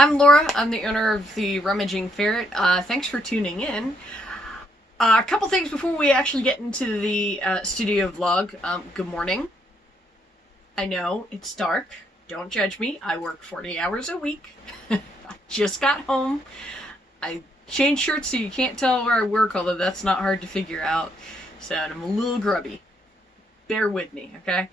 I'm Laura. I'm the owner of the Rummaging Ferret. Thanks for tuning in. A couple things before we actually get into the studio vlog. Good morning. I know, it's dark. Don't judge me. I work 40 hours a week. I just got home. I changed shirts so you can't tell where I work, although that's not hard to figure out. So I'm a little grubby. Bear with me, okay?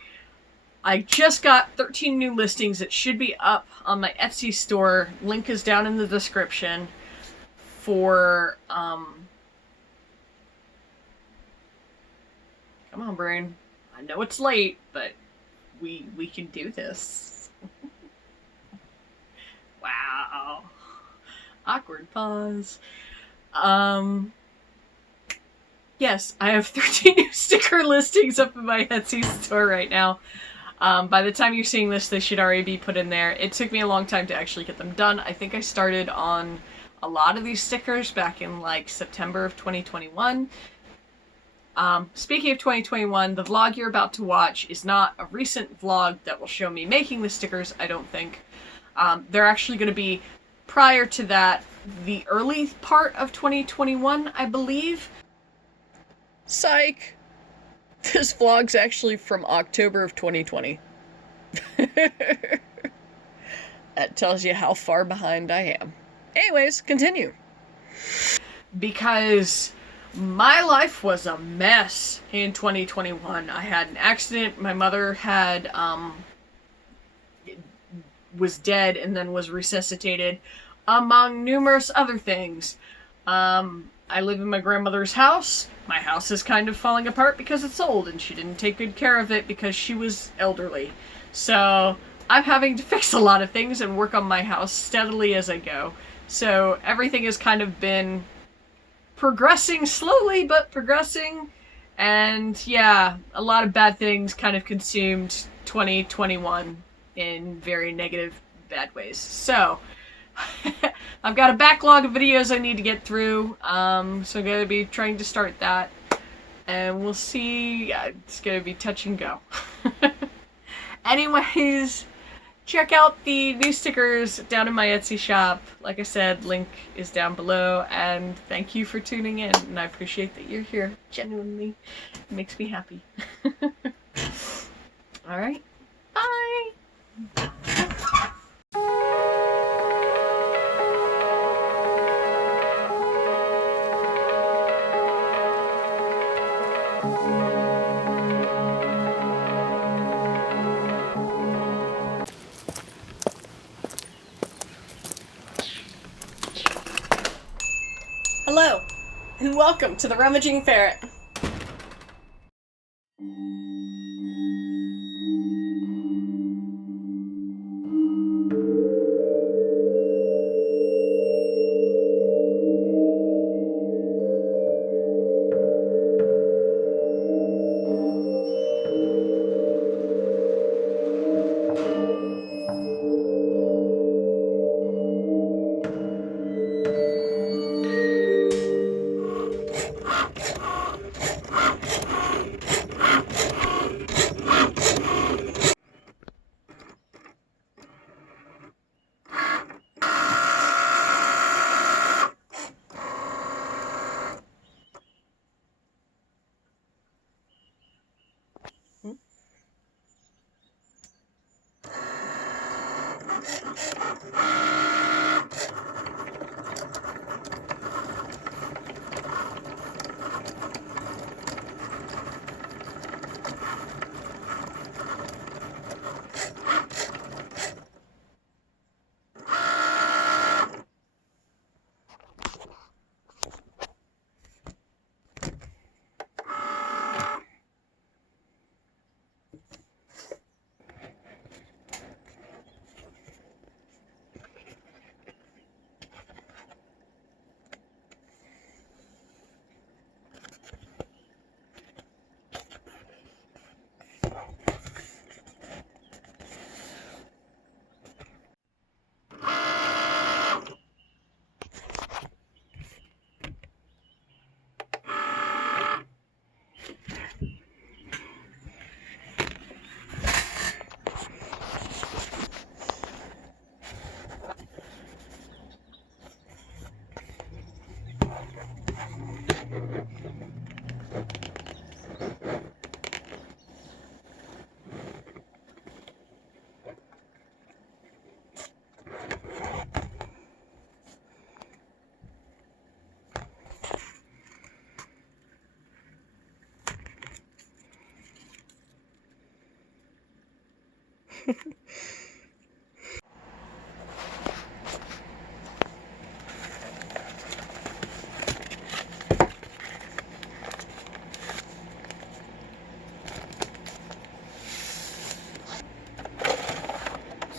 I just got 13 new listings that should be up on my Etsy store. Link is down in the description for, come on, brain. I know it's late, but we can do this. Wow. Awkward pause. Yes, I have 13 new sticker listings up in my Etsy store right now. By the time you're seeing this, they should already be put in there. It took me a long time to actually get them done. I think I started on a lot of these stickers back in like September of 2021. Speaking of 2021, the vlog you're about to watch is not a recent vlog that will show me making the stickers, I don't think. They're actually going to be prior to that, the early part of 2021, I believe. Psych! This vlog's actually from October of 2020. That tells you how far behind I am. Anyways, continue. Because my life was a mess in 2021. I had an accident. My mother had, was dead and then was resuscitated, among numerous other things. I live in my grandmother's house. My house is kind of falling apart because it's old and she didn't take good care of it because she was elderly. So I'm having to fix a lot of things and work on my house steadily as I go. So everything has kind of been progressing slowly, but progressing. And yeah, a lot of bad things kind of consumed 2021 in very negative, bad ways. So I've got a backlog of videos I need to get through, so I'm going to be trying to start that, and we'll see. It's going to be touch and go. Anyways, check out the new stickers down in my Etsy shop. Like I said, link is down below, and thank you for tuning in, and I appreciate that you're here. Genuinely, it makes me happy. Alright, bye! Hello, and welcome to the Rummaging Ferret.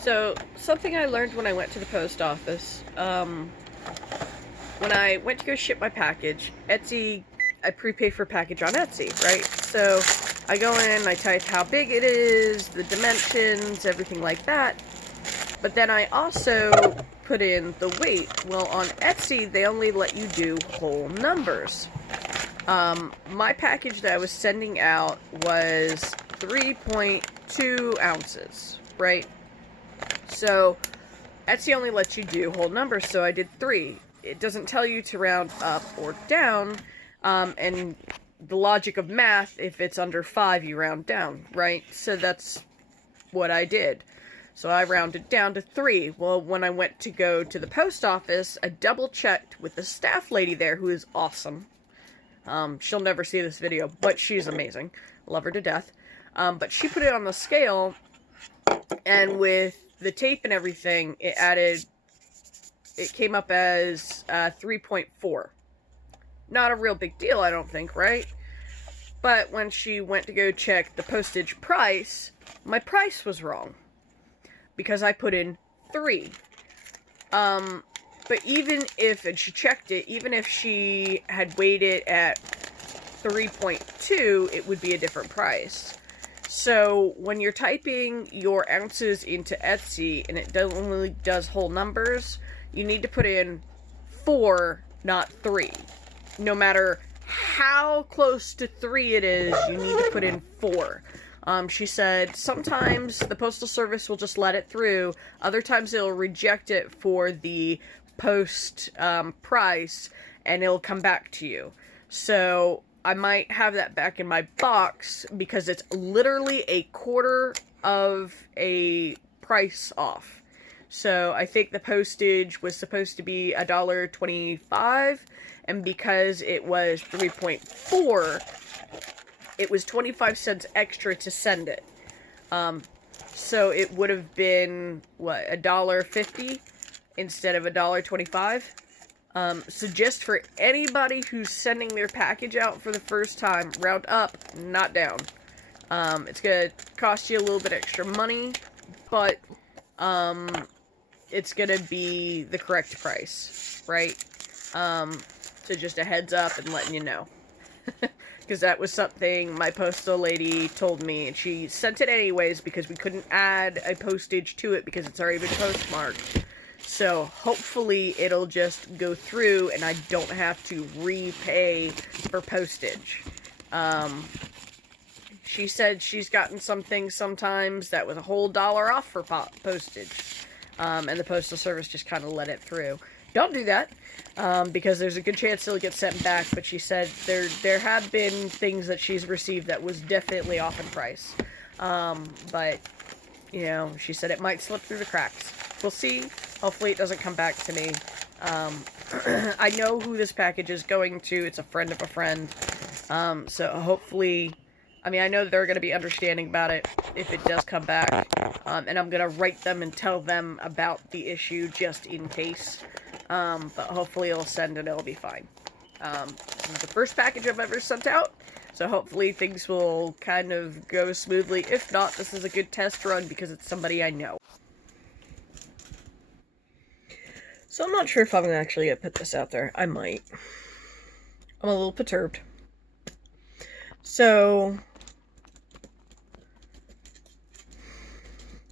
So, something I learned when I went to the post office, when I went to go ship my package, Etsy, I prepay for package on Etsy, right? So, I go in, I type how big it is, the dimensions, everything like that. But then I also put in the weight. Well, on Etsy, they only let you do whole numbers. My package that I was sending out was 3.2 ounces, right? So, Etsy only lets you do whole numbers, so I did 3. It doesn't tell you to round up or down, and the logic of math, if it's under 5, you round down, right? So that's what I did. So I rounded down to 3. Well, when I went to go to the post office, I double-checked with the staff lady there, who is awesome. She'll never see this video, but she's amazing. Love her to death. But she put it on the scale, and with the tape and everything, it came up as 3.4. Not a real big deal, I don't think, right? But when she went to go check the postage price, my price was wrong. Because I put in 3. But even if, and she checked it, even if she had weighed it at 3.2, it would be a different price. So, when you're typing your ounces into Etsy, and it only does whole numbers, you need to put in 4, not 3. No matter how close to 3 it is, you need to put in 4. She said sometimes the Postal Service will just let it through, other times it'll reject it for the post price, and it'll come back to you. So, I might have that back in my box because it's literally a quarter of a price off. So I think the postage was supposed to be $1.25, and because it was 3.4, it was 25 cents extra to send it. So it would have been, what, $1.50 instead of $1.25? So just for anybody who's sending their package out for the first time, round up, not down. It's gonna cost you a little bit extra money, but, it's gonna be the correct price, right? So just a heads up and letting you know. Because that was something my postal lady told me, and she sent it anyways because we couldn't add a postage to it because it's already been postmarked. So, hopefully, it'll just go through and I don't have to repay for postage. She said she's gotten some things sometimes that was a whole $1 off for postage. And the Postal Service just kind of let it through. Don't do that, because there's a good chance it'll get sent back, but she said there have been things that she's received that was definitely off in price. But, you know, she said it might slip through the cracks. We'll see. Hopefully it doesn't come back to me. I know who this package is going to. It's a friend of a friend. So hopefully, I mean, I know they're going to be understanding about it if it does come back. And I'm going to write them and tell them about the issue just in case. But hopefully it'll send and it'll be fine. This is the first package I've ever sent out. So hopefully things will kind of go smoothly. If not, this is a good test run because it's somebody I know. So I'm not sure if I'm actually going to put this out there. I might. I'm a little perturbed. So,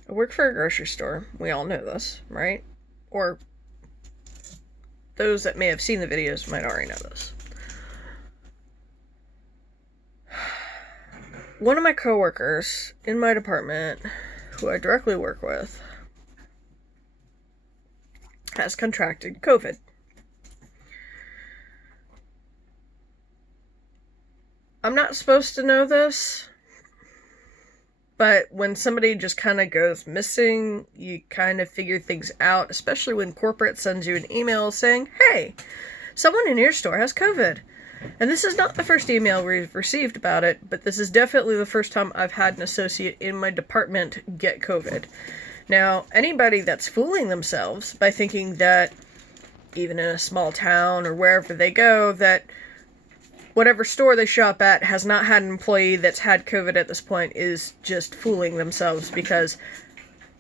I work for a grocery store. We all know this, right? Or those that may have seen the videos might already know this. One of my coworkers in my department, who I directly work with, has contracted COVID. I'm not supposed to know this, but when somebody just kind of goes missing, you kind of figure things out, especially when corporate sends you an email saying, hey, someone in your store has COVID. And this is not the first email we've received about it, but this is definitely the first time I've had an associate in my department get COVID. Now, anybody that's fooling themselves by thinking that, even in a small town or wherever they go, that whatever store they shop at has not had an employee that's had COVID at this point is just fooling themselves, because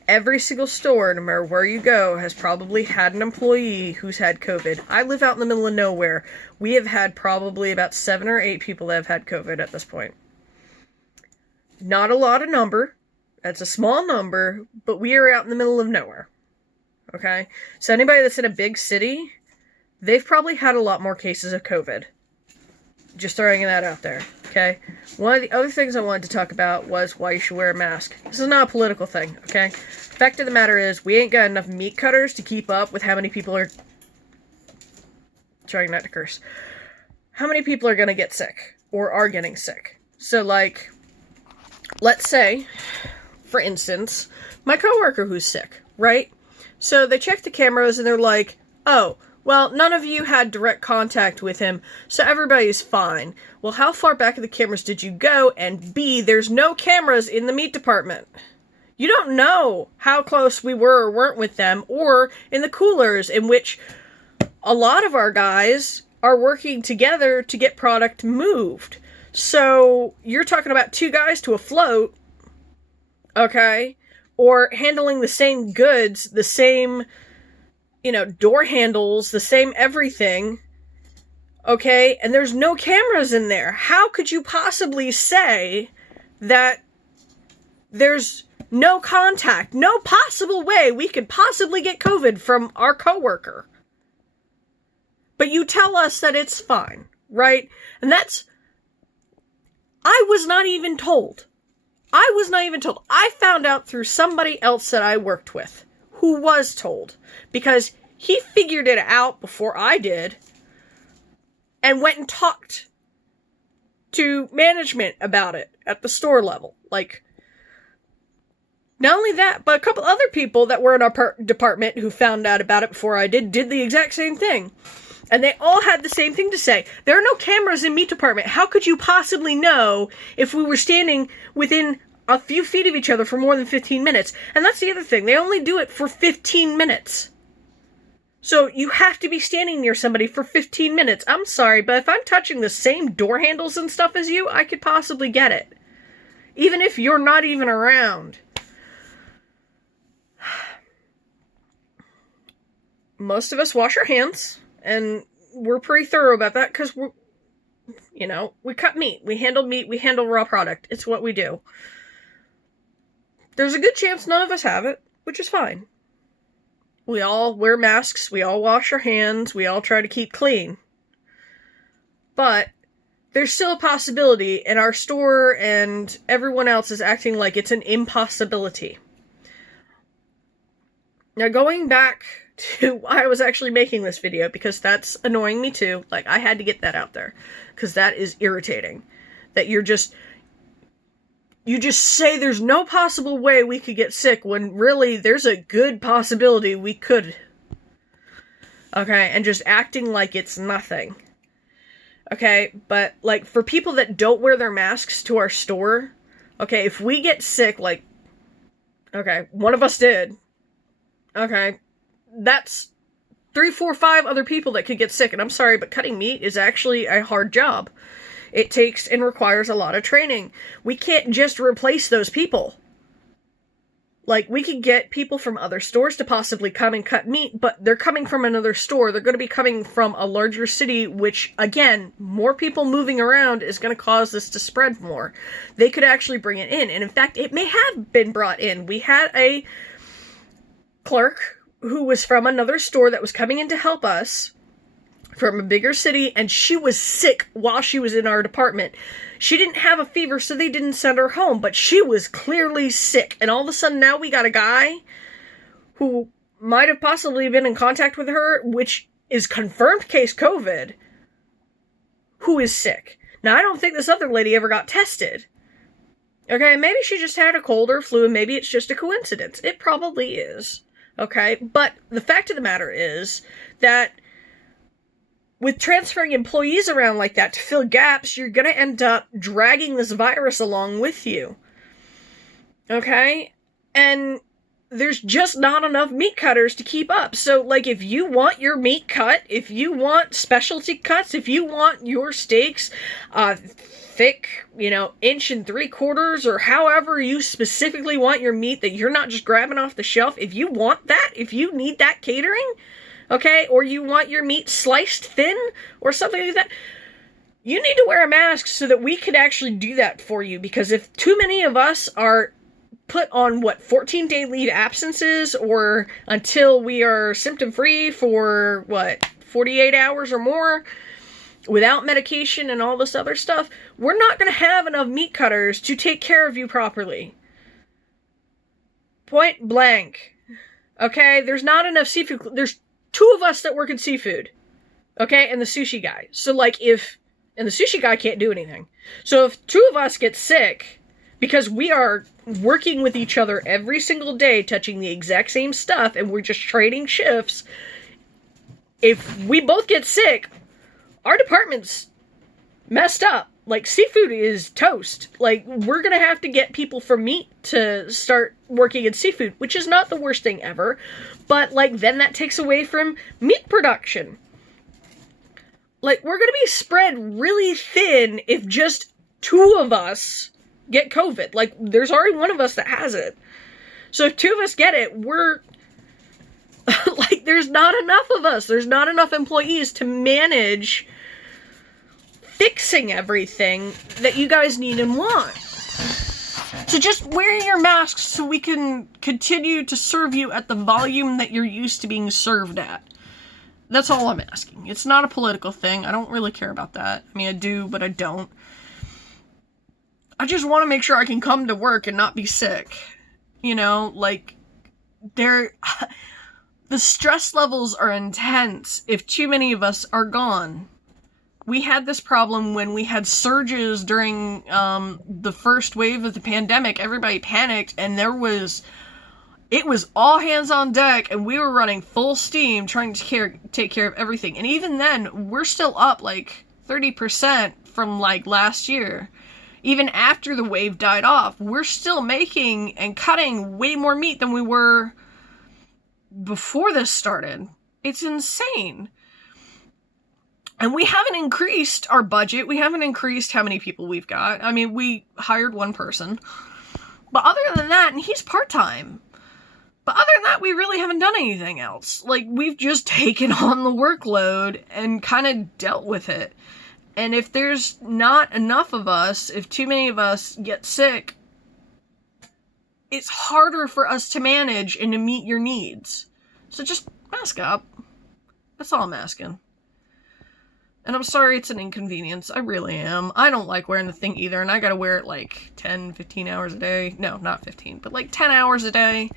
every single store, no matter where you go, has probably had an employee who's had COVID. I live out in the middle of nowhere. We have had probably about 7 or 8 people that have had COVID at this point. Not a lot of number. That's a small number, but we are out in the middle of nowhere. Okay? So anybody that's in a big city, they've probably had a lot more cases of COVID. Just throwing that out there, okay? One of the other things I wanted to talk about was why you should wear a mask. This is not a political thing, okay? Fact of the matter is, we ain't got enough meat cutters to keep up with how many people are... Trying not to curse. How many people are gonna get sick, or are getting sick. So, like, let's say, for instance, my coworker who's sick, right? So they check the cameras and they're like, oh, well, none of you had direct contact with him, so everybody's fine. Well, how far back of the cameras did you go? And B, there's no cameras in the meat department. You don't know how close we were or weren't with them, or in the coolers, in which a lot of our guys are working together to get product moved. So, you're talking about 2 guys to a float, okay? Or handling the same goods, the same... door handles, the same everything, okay? And there's no cameras in there. How could you possibly say that there's no contact, no possible way we could possibly get COVID from our coworker? But you tell us that it's fine, right? And that's... I was not even told. I found out through somebody else that I worked with, who was told, because he figured it out before I did, and went and talked to management about it at the store level. Like, not only that, but a couple other people that were in our department who found out about it before I did the exact same thing. And they all had the same thing to say. There are no cameras in meat department. How could you possibly know if we were standing within a few feet of each other for more than 15 minutes? And that's the other thing. They only do it for 15 minutes. So you have to be standing near somebody for 15 minutes. I'm sorry, but if I'm touching the same door handles and stuff as you, I could possibly get it. Even if you're not even around. Most of us wash our hands, and we're pretty thorough about that because we're, we cut meat, we handle raw product. It's what we do. There's a good chance none of us have it, which is fine. We all wear masks, we all wash our hands, we all try to keep clean. But there's still a possibility, and our store and everyone else is acting like it's an impossibility. Now, going back to why I was actually making this video, because that's annoying me too. Like, I had to get that out there, because that is irritating. That you just say there's no possible way we could get sick, when really there's a good possibility we could. Okay, and just acting like it's nothing. Okay, but, like, for people that don't wear their masks to our store, okay, if we get sick, like, okay, one of us did, okay, that's 3, 4, 5 other people that could get sick, and I'm sorry, but cutting meat is actually a hard job. It takes and requires a lot of training. We can't just replace those people. Like, we could get people from other stores to possibly come and cut meat, but they're coming from another store. They're going to be coming from a larger city, which, again, more people moving around is going to cause this to spread more. They could actually bring it in, and in fact, it may have been brought in. We had a clerk who was from another store that was coming in to help us from a bigger city, and she was sick while she was in our department. She didn't have a fever, so they didn't send her home, but she was clearly sick, and all of a sudden now we got a guy who might have possibly been in contact with her, which is confirmed case COVID, who is sick. Now, I don't think this other lady ever got tested. Okay, maybe she just had a cold or flu, and maybe it's just a coincidence. It probably is. Okay, but the fact of the matter is that with transferring employees around like that to fill gaps, you're going to end up dragging this virus along with you. Okay? And there's just not enough meat cutters to keep up. So, like, if you want your meat cut, if you want specialty cuts, if you want your steaks thick, 1.75 inches, or however you specifically want your meat that you're not just grabbing off the shelf, if you want that, if you need that catering, okay, or you want your meat sliced thin or something like that, you need to wear a mask so that we could actually do that for you. Because if too many of us are put on 14-day leave absences, or until we are symptom-free for 48 hours or more without medication and all this other stuff, we're not going to have enough meat cutters to take care of you properly. Point blank. Okay, there's not enough seafood. There's 2 of us that work in seafood. Okay, and the sushi guy. So and the sushi guy can't do anything. So if 2 of us get sick, because we are working with each other every single day, touching the exact same stuff, and we're just trading shifts, if we both get sick, our department's messed up. Like, seafood is toast. Like, we're gonna have to get people from meat to start working in seafood, which is not the worst thing ever, but, then that takes away from meat production. Like, we're gonna be spread really thin if just 2 of us get COVID. Like, there's already 1 of us that has it. So if 2 of us get it, we're there's not enough of us. There's not enough employees to manage fixing everything that you guys need and want. So just wear your masks so we can continue to serve you at the volume that you're used to being served at. That's all I'm asking. It's not a political thing. I don't really care about that. I mean, I do, but I don't. I just want to make sure I can come to work and not be sick. The stress levels are intense if too many of us are gone. We had this problem when we had surges during the first wave of the pandemic. Everybody panicked, and it was all hands on deck, and we were running full steam trying to take care of everything. And even then, we're still up 30% from last year. Even after the wave died off, we're still making and cutting way more meat than we were before this started. It's insane. And we haven't increased our budget. We haven't increased how many people we've got. I mean, we hired 1 person. But other than that, and he's part-time. But other than that, we really haven't done anything else. We've just taken on the workload and kind of dealt with it. And if there's not enough of us, if too many of us get sick, it's harder for us to manage and to meet your needs. So just mask up. That's all I'm asking. And I'm sorry it's an inconvenience. I really am. I don't like wearing the thing either, and I gotta wear it 10, 15 hours a day. No, not 15, but 10 hours a day.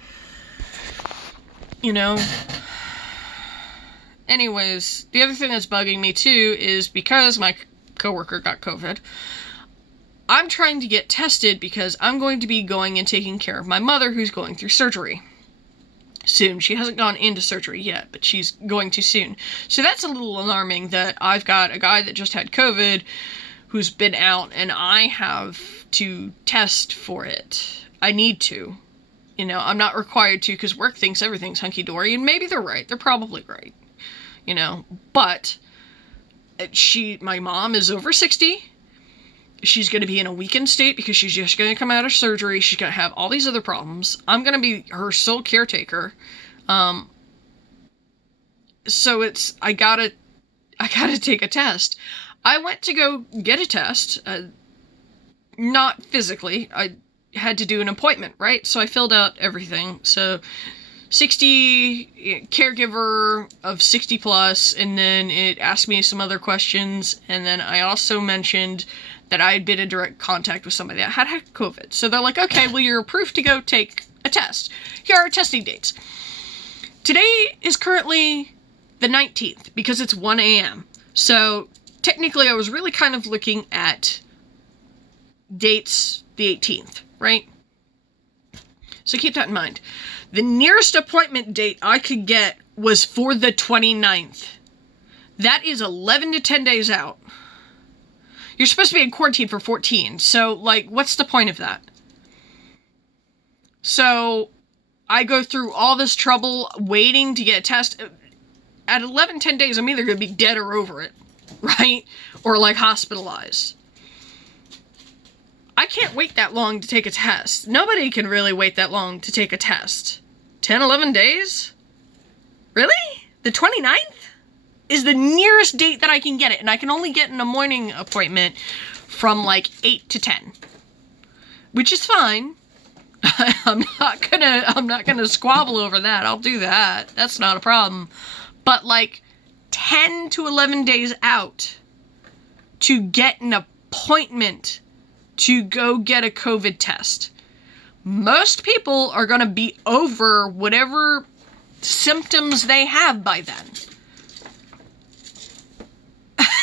Anyways, the other thing that's bugging me too is because my coworker got COVID, I'm trying to get tested because I'm going to be going and taking care of my mother who's going through surgery soon. She hasn't gone into surgery yet, but she's going to soon. So that's a little alarming that I've got a guy that just had COVID who's been out, and I have to test for it. I need to. I'm not required to because work thinks everything's hunky-dory, and maybe they're right. They're probably right. But my mom is over 60. She's going to be in a weakened state because she's just going to come out of surgery. She's going to have all these other problems. I'm going to be her sole caretaker. So I gotta take a test. I went to go get a test. Not physically. I had to do an appointment, right? So I filled out everything. So 60, caregiver of 60 plus, and then it asked me some other questions, and then I also mentioned that I had been in direct contact with somebody that had COVID. So they're like, okay, well, you're approved to go take a test. Here are testing dates. Today is currently the 19th, because it's 1 a.m. So technically I was really kind of looking at dates the 18th, right? So keep that in mind. The nearest appointment date I could get was for the 29th. That is 11 to 10 days out. You're supposed to be in quarantine for 14, so, like, what's the point of that? So, I go through all this trouble waiting to get a test. At 11, 10 days, I'm either going to be dead or over it, right? Or, like, hospitalized. I can't wait that long to take a test. Nobody can really wait that long to take a test. 10, 11 days? Really? The 29th? Is the nearest date that I can get it, and I can only get in a morning appointment from like 8 to 10, which is fine. I'm not gonna squabble over that. I'll do that. That's not a problem. But like 10 to 11 days out to get an appointment to go get a COVID test. Most people are gonna be over whatever symptoms they have by then.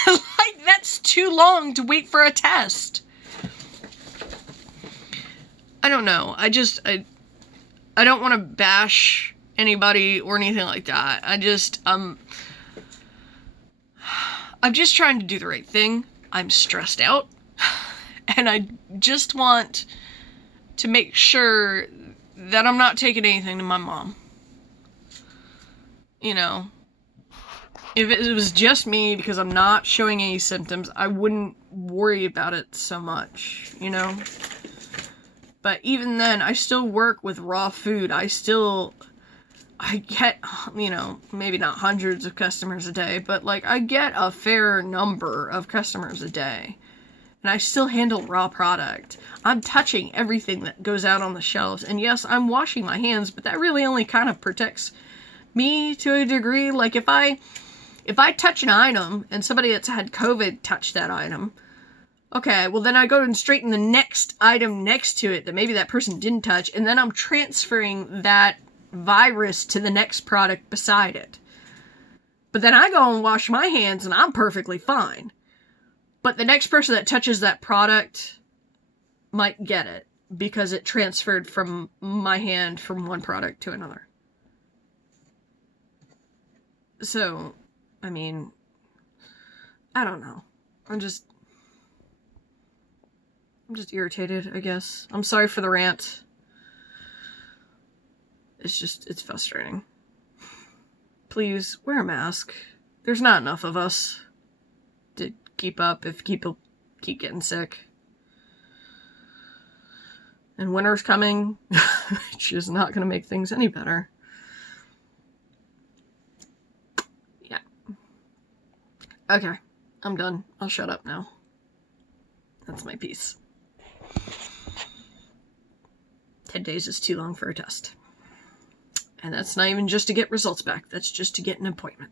Like, that's too long to wait for a test. I don't know. I don't want to bash anybody or anything like that. I'm just trying to do the right thing. I'm stressed out. And I just want to make sure that I'm not taking anything to my mom. You know, if it was just me, because I'm not showing any symptoms, I wouldn't worry about it so much, you know? But even then, I still work with raw food. I get, you know, maybe not hundreds of customers a day, but like, I get a fair number of customers a day. And I still handle raw product. I'm touching everything that goes out on the shelves. And yes, I'm washing my hands, but that really only kind of protects me to a degree. Like, if I touch an item and somebody that's had COVID touched that item, okay, well then I go and straighten the next item next to it that maybe that person didn't touch, and then I'm transferring that virus to the next product beside it. But then I go and wash my hands and I'm perfectly fine. But the next person that touches that product might get it because it transferred from my hand from one product to another. So, I mean, I don't know. I'm just irritated, I guess. I'm sorry for the rant. It's frustrating. Please, wear a mask. There's not enough of us to keep up if people keep getting sick. And winter's coming, which is not going to make things any better. Yeah. Okay, I'm done. I'll shut up now. That's my piece. 10 days is too long for a test. And that's not even just to get results back. That's just to get an appointment.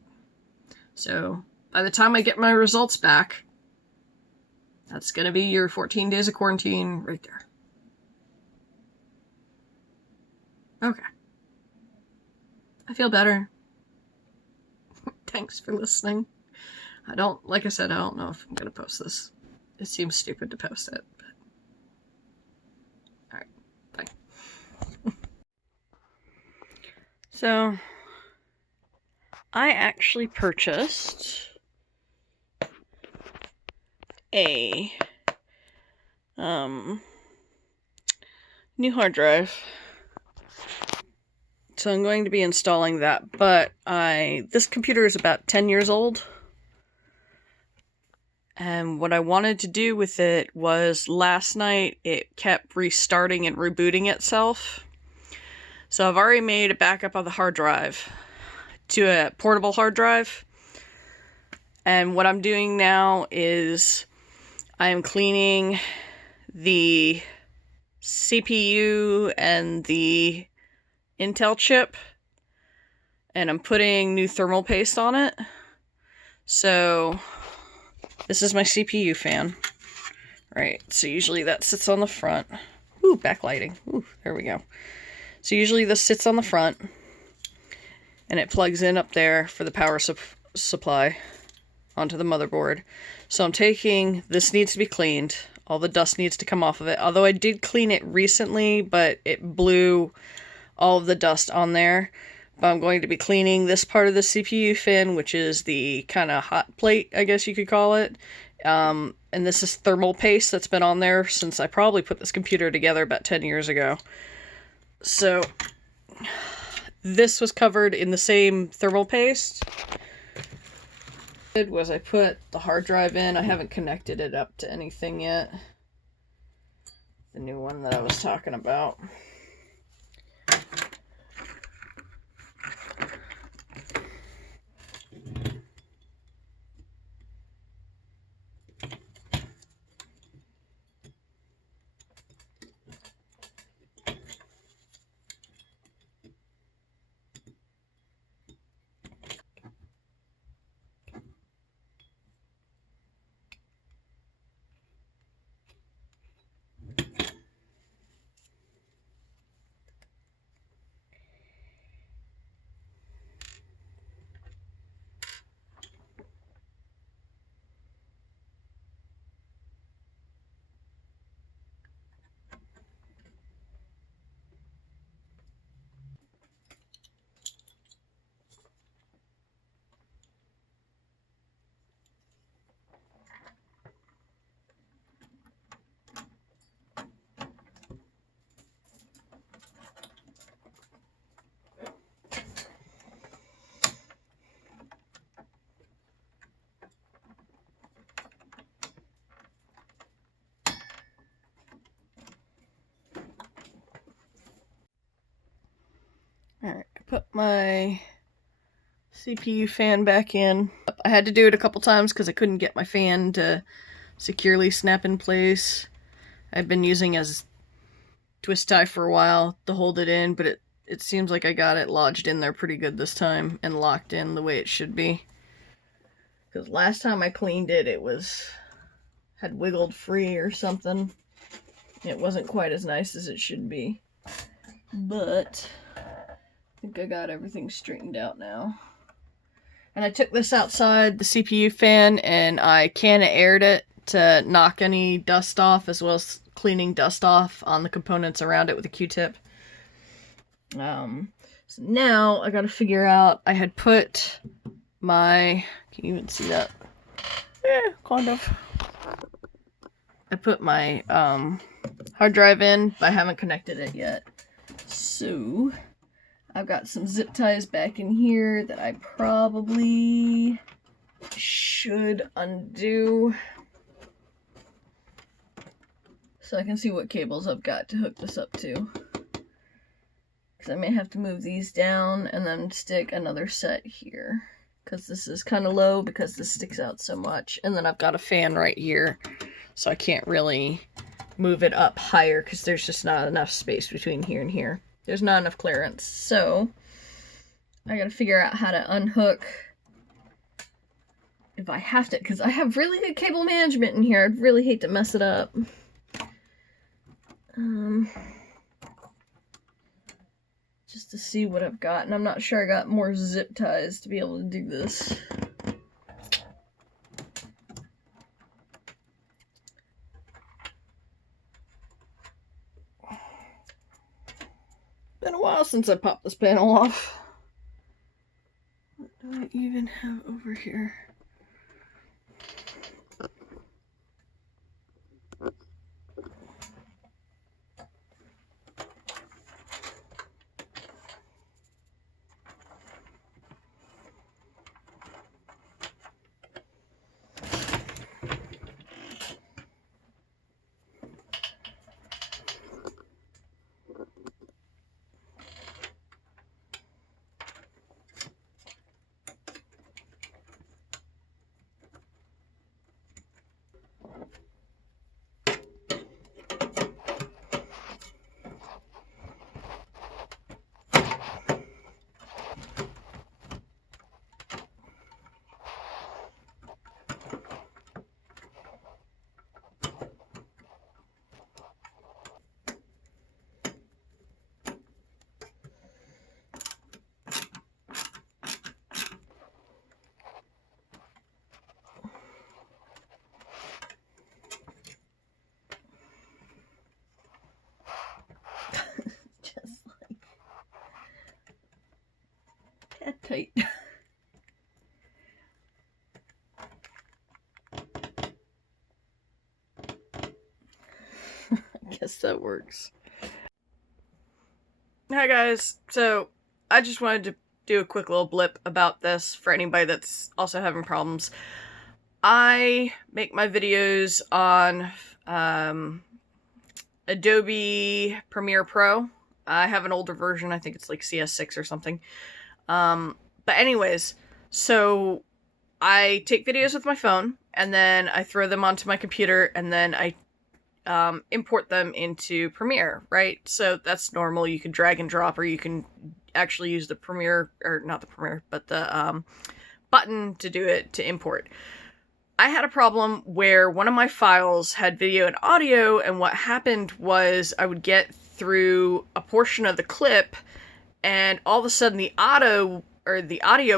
So, by the time I get my results back, that's going to be your 14 days of quarantine right there. Okay. I feel better. Thanks for listening. Like I said, I don't know if I'm going to post this. It seems stupid to post it, but... Alright, bye. So, I actually purchased a new hard drive. So I'm going to be installing that, but this computer is about 10 years old. And what I wanted to do with it was, last night it kept restarting and rebooting itself. So I've already made a backup of the hard drive to a portable hard drive. And what I'm doing now is I'm cleaning the CPU and the Intel chip, and I'm putting new thermal paste on it. So this is my CPU fan. Right, so usually that sits on the front. Ooh, backlighting. Ooh, there we go. So usually this sits on the front, and it plugs in up there for the power supply onto the motherboard. So I'm taking, this needs to be cleaned. All the dust needs to come off of it. Although I did clean it recently, but it blew all of the dust on there. I'm going to be cleaning this part of the CPU fan, which is the kind of hot plate, I guess you could call it. And this is thermal paste that's been on there since I probably put this computer together about 10 years ago. So this was covered in the same thermal paste. Was I put the hard drive in. I haven't connected it up to anything yet. The new one that I was talking about. Alright, I put my CPU fan back in. I had to do it a couple times because I couldn't get my fan to securely snap in place. I've been using as twist tie for a while to hold it in, but it seems like I got it lodged in there pretty good this time and locked in the way it should be. Because last time I cleaned it, it had wiggled free or something. It wasn't quite as nice as it should be. But I think I got everything straightened out now. And I took this outside, the CPU fan, and I can of aired it to knock any dust off, as well as cleaning dust off on the components around it with a Q-tip. So now I gotta figure out, I had put my, can you even see that? Yeah, kind of. I put my hard drive in, but I haven't connected it yet. So I've got some zip ties back in here that I probably should undo, so I can see what cables I've got to hook this up to. Because I may have to move these down and then stick another set here. Because this is kind of low because this sticks out so much. And then I've got a fan right here, so I can't really move it up higher because there's just not enough space between here and here. There's not enough clearance. So I gotta figure out how to unhook, if I have to, because I have really good cable management in here. I'd really hate to mess it up. Just to see what I've got, and I'm not sure I got more zip ties to be able to do this. Been a while since I popped this panel off. What do I even have over here? tight. I guess that works. Hi guys, so I just wanted to do a quick little blip about this for anybody that's also having problems. I make my videos on Adobe Premiere Pro. I have an older version, I think it's like CS6 or something. But anyways, so I take videos with my phone, and then I throw them onto my computer, and then I import them into Premiere, right? So that's normal. You can drag and drop, or you can actually use the Premiere, or not the Premiere, but the button to do it, to import. I had a problem where one of my files had video and audio, and what happened was I would get through a portion of the clip, and all of a sudden the audio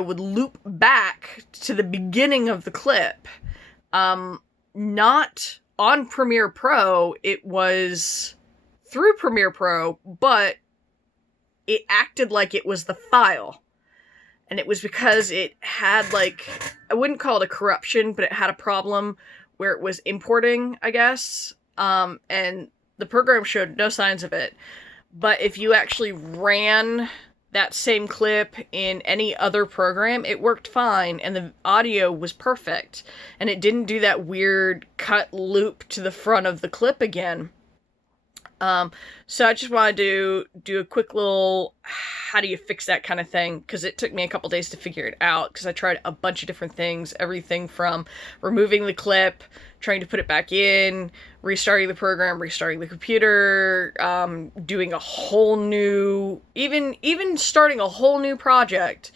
would loop back to the beginning of the clip. Not on Premiere Pro, it was through Premiere Pro, but it acted like it was the file. And it was because it had, like, I wouldn't call it a corruption, but it had a problem where it was importing, I guess. And the program showed no signs of it. But if you actually ran that same clip in any other program, it worked fine, and the audio was perfect. And it didn't do that weird cut loop to the front of the clip again. So I just wanted to do a quick little, how do you fix that kind of thing? Because it took me a couple days to figure it out, because I tried a bunch of different things, everything from removing the clip, trying to put it back in, restarting the program, restarting the computer, doing a whole new, even starting a whole new project,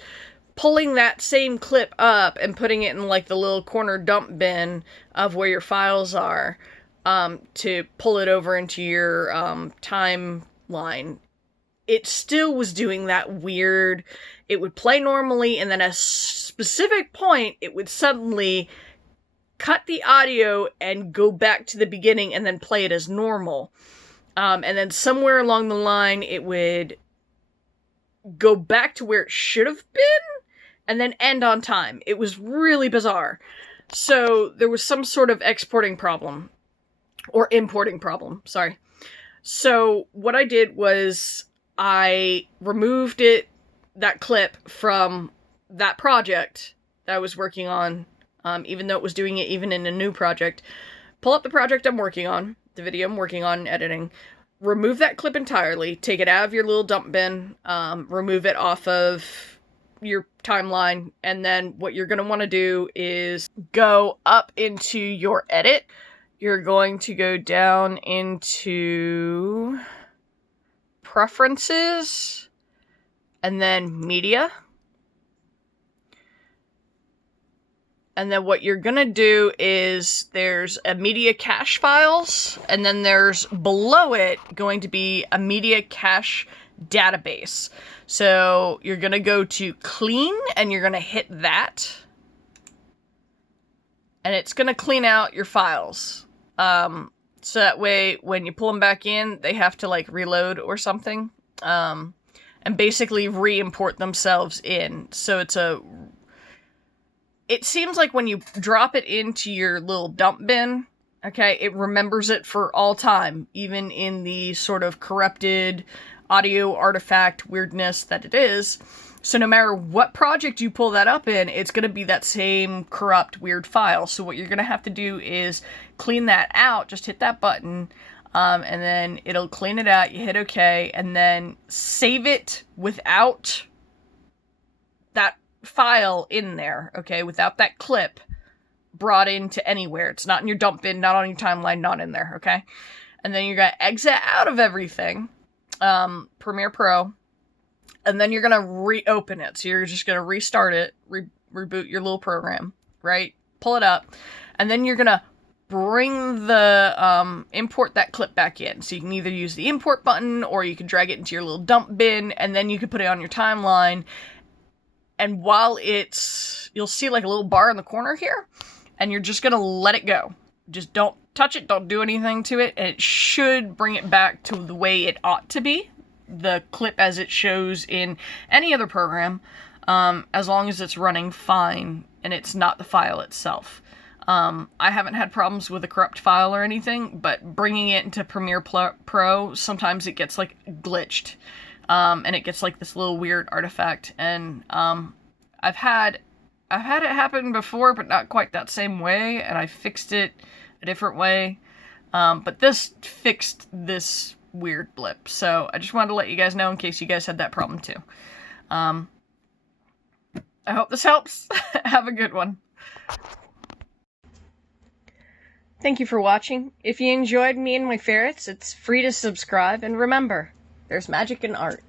pulling that same clip up and putting it in like the little corner dump bin of where your files are. To pull it over into your timeline. It still was doing that weird, it would play normally, and then at a specific point, it would suddenly cut the audio and go back to the beginning and then play it as normal. And then somewhere along the line, it would go back to where it should have been, and then end on time. It was really bizarre. So there was some sort of exporting problem. Or importing problem, sorry. So what I did was I removed that clip from that project that I was working on, even though it was doing it even in a new project. Pull up the project I'm working on, the video I'm working on editing, remove that clip entirely, take it out of your little dump bin, remove it off of your timeline, and then what you're going to want to do is go up into your edit. You're going to go down into Preferences, and then Media. And then what you're going to do is there's a Media Cache Files, and then there's below it going to be a Media Cache Database. So you're going to go to Clean, and you're going to hit that. And it's going to clean out your files. So that way, when you pull them back in, they have to, like, reload or something, and basically re-import themselves in. So it seems like when you drop it into your little dump bin, okay, it remembers it for all time, even in the sort of corrupted audio artifact weirdness that it is. So no matter what project you pull that up in, it's going to be that same corrupt, weird file. So what you're going to have to do is clean that out. Just hit that button, and then it'll clean it out. You hit OK, and then save it without that file in there, okay? Without that clip brought into anywhere. It's not in your dump bin, not on your timeline, not in there, okay? And then you're going to exit out of everything, Premiere Pro, and then you're going to reopen it. So you're just going to restart it, reboot your little program, right? Pull it up. And then you're going to bring the, import that clip back in. So you can either use the import button, or you can drag it into your little dump bin, and then you can put it on your timeline. And while you'll see like a little bar in the corner here, and you're just going to let it go. Just don't touch it, don't do anything to it, and it should bring it back to the way it ought to be. The clip as it shows in any other program. as long as it's running fine and it's not the file itself. I haven't had problems with a corrupt file or anything, but bringing it into Premiere Pro, sometimes it gets like glitched, and it gets like this little weird artifact, and I've had it happen before, but not quite that same way, and I fixed it a different way. But this fixed this weird blip, so I just wanted to let you guys know in case you guys had that problem too. I hope this helps. Have a good one. Thank you for watching. If you enjoyed me and my ferrets, it's free to subscribe, and remember, there's magic in art.